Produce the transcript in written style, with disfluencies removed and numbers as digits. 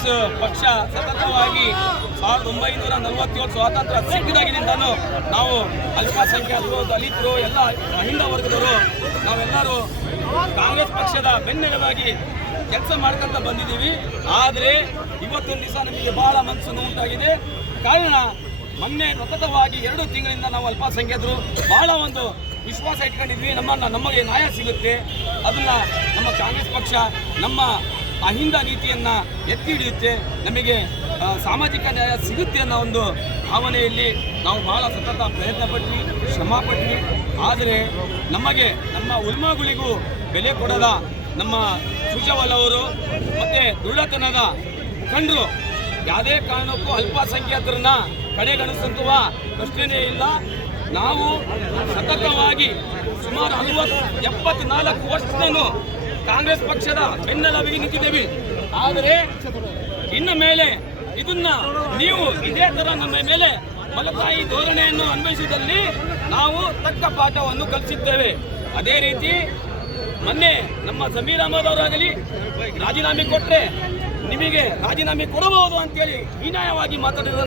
ಕಾಂಗ್ರೆಸ್ ಪಕ್ಷ ಸತತವಾಗಿ 1947 ಸ್ವಾತಂತ್ರ್ಯ ಸಿಕ್ಕಿದಾಗಿನಿಂದಲೂ ನಾವು ಅಲ್ಪಸಂಖ್ಯಾತರು, ದಲಿತರು, ಎಲ್ಲ ಮಹಿಳಾ ವರ್ಗದವರು ನಾವೆಲ್ಲರೂ ಕಾಂಗ್ರೆಸ್ ಪಕ್ಷದ ಬೆನ್ನೆಲುಬಾಗಿ ಕೆಲಸ ಮಾಡ್ಕೊಂತ ಬಂದಿದ್ದೀವಿ. ಆದರೆ ಇವತ್ತೊಂದು ದಿವಸ ನಮಗೆ ಬಹಳ ಮನಸ್ಸು ನೋವುಂಟಾಗಿದೆ. ಕಾರಣ ಮೊನ್ನೆ ಸತತವಾಗಿ 2 ತಿಂಗಳಿಂದ ನಾವು ಅಲ್ಪಸಂಖ್ಯಾತರು ಬಹಳ ಒಂದು ವಿಶ್ವಾಸ ಇಟ್ಕೊಂಡಿದ್ವಿ, ನಮಗೆ ನ್ಯಾಯ ಸಿಗುತ್ತೆ, ಅದನ್ನು ನಮ್ಮ ಕಾಂಗ್ರೆಸ್ ಪಕ್ಷ ನಮ್ಮ ಅಹಿಂದ ನೀತಿಯನ್ನು ಎತ್ತಿ ಹಿಡಿಯುತ್ತೆ, ನಮಗೆ ಸಾಮಾಜಿಕ ನ್ಯಾಯ ಸಿಗುತ್ತೆ ಅನ್ನೋ ಒಂದು ಭಾವನೆಯಲ್ಲಿ ನಾವು ಬಹಳ ಸತತ ಪ್ರಯತ್ನ ಪಟ್ವಿ, ಶ್ರಮ ಪಟ್ವಿ. ಆದರೆ ನಮಗೆ ನಮ್ಮ ಉಲ್ಮಗಳಿಗೂ ಬೆಲೆ ಕೊಡದ ನಮ್ಮ ಸುಜಾವಾಲ ಅವರು ಮತ್ತು ದುರ್ಡತನದ ಮುಖಂಡರು ಯಾವುದೇ ಕಾರಣಕ್ಕೂ ಅಲ್ಪಸಂಖ್ಯಾತರನ್ನ ಕಡೆಗಣಿಸುವ ಪ್ರಶ್ನೆಯೇ ಇಲ್ಲ. ನಾವು ಸತತವಾಗಿ ಸುಮಾರು 74 ವರ್ಷದೂ ಕಾಂಗ್ರೆಸ್ ಪಕ್ಷದ ಬೆನ್ನೆಲುಬಿಗೆ ನಿಂತಿದ್ದೇವೆ. ಆದರೆ ಇನ್ನು ಮೇಲೆ ಇದನ್ನ ನೀವು ಇದೇ ತರ ನಮ್ಮ ಮೇಲೆ ಮಲತಾಯಿ ಧೋರಣೆಯನ್ನು ಅನ್ವಯಿಸಿದಲ್ಲಿ ನಾವು ತಕ್ಕ ಪಾಠವನ್ನು ಕಲಿಸಿದ್ದೇವೆ. ಅದೇ ರೀತಿ ಮೊನ್ನೆ ನಮ್ಮ ಜಮೀರ್ ಅಹಮದ್ ಅವರಾಗಲಿ ರಾಜೀನಾಮೆ ಕೊಟ್ಟರೆ ನಿಮಗೆ ರಾಜೀನಾಮೆ ಕೊಡಬಹುದು ಅಂತೇಳಿ ಹೀನಾಯವಾಗಿ ಮಾತಾಡಿದ್ರು.